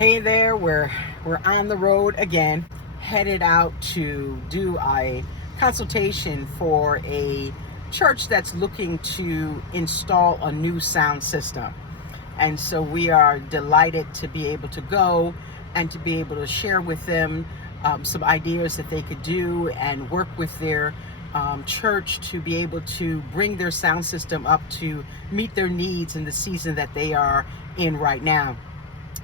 Hey there, we're on the road again, headed out to do a consultation for a church that's looking to install a new sound system. And so we are delighted to be able to go and to be able to share with them some ideas that they could do and work with their church to be able to bring their sound system up to meet their needs in the season that they are in right now.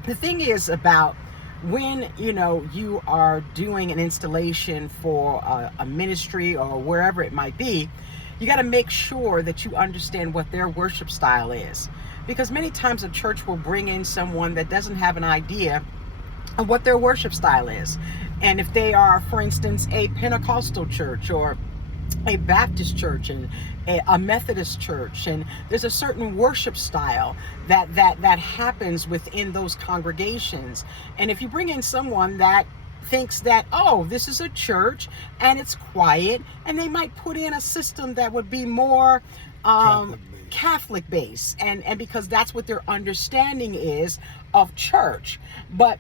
The thing is about when you are doing an installation for a ministry or wherever it might be, you got to make sure that you understand what their worship style is, because many times a church will bring in someone that doesn't have an idea of what their worship style is. And if they are, for instance, a Pentecostal church or a Baptist church and a Methodist church, and there's a certain worship style that happens within those congregations. And if you bring in someone that thinks that, oh, this is a church and it's quiet, and they might put in a system that would be more Catholic based, and because that's what their understanding is of church, but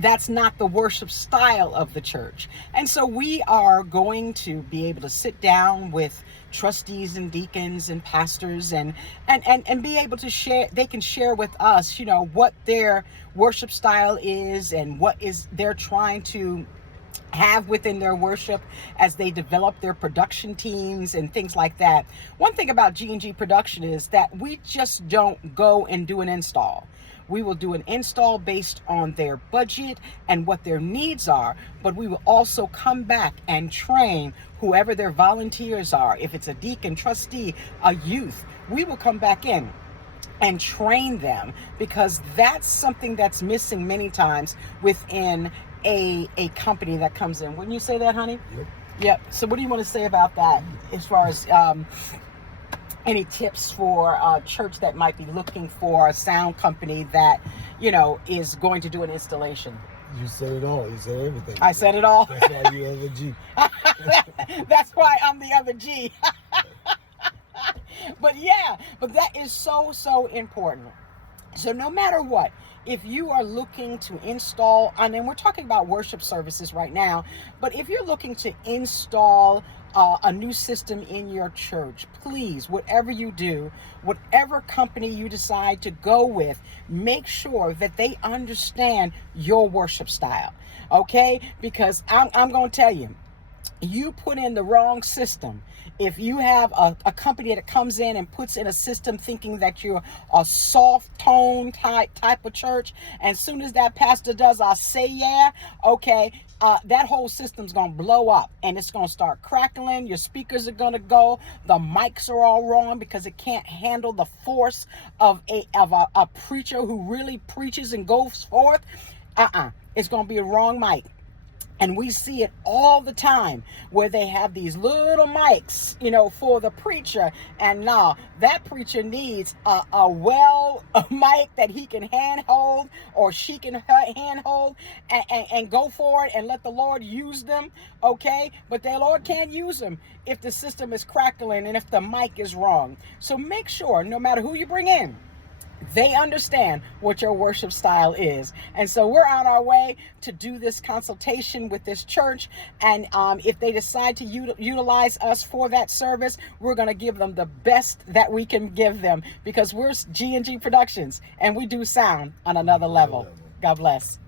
that's not the worship style of the church. And so we are going to be able to sit down with trustees and deacons and pastors and be able to share. They can share with us, what their worship style is and what is they're trying to have within their worship as they develop their production teams and things like that. One thing about GandG Production is that we just don't go and do an install. We will do an install based on their budget and what their needs are, but we will also come back and train whoever their volunteers are. If it's a deacon, trustee, a youth, we will come back in and train them, because that's something that's missing many times within a company that comes in. Wouldn't you say that, honey? Yep. So what do you want to say about that as far as any tips for a church that might be looking for a sound company that, is going to do an installation? You said it all. You said everything. I said it all? That's why you're the other G. That's why I'm the other G. But that is so important. So no matter what, if you are looking to install, and then we're talking about worship services right now, but if you're looking to install a new system in your church, please, whatever you do, whatever company you decide to go with, make sure that they understand your worship style, okay? Because I'm going to tell you, you put in the wrong system. If you have a company that comes in and puts in a system thinking that you're a soft tone type of church, and as soon as that pastor does I say yeah, okay, that whole system's gonna blow up and it's gonna start crackling. Your speakers are gonna go. The mics are all wrong because it can't handle the force of a preacher who really preaches and goes forth. It's gonna be a wrong mic. And we see it all the time where they have these little mics, for the preacher. And now that preacher needs a mic that he can handhold or she can handhold and go for it and let the Lord use them, okay? But the Lord can't use them if the system is crackling and if the mic is wrong. So make sure, no matter who you bring in, they understand what your worship style is. And so we're on our way to do this consultation with this church. And if they decide to utilize us for that service, we're going to give them the best that we can give them, because we're GandG Productions and we do sound on another level. God bless.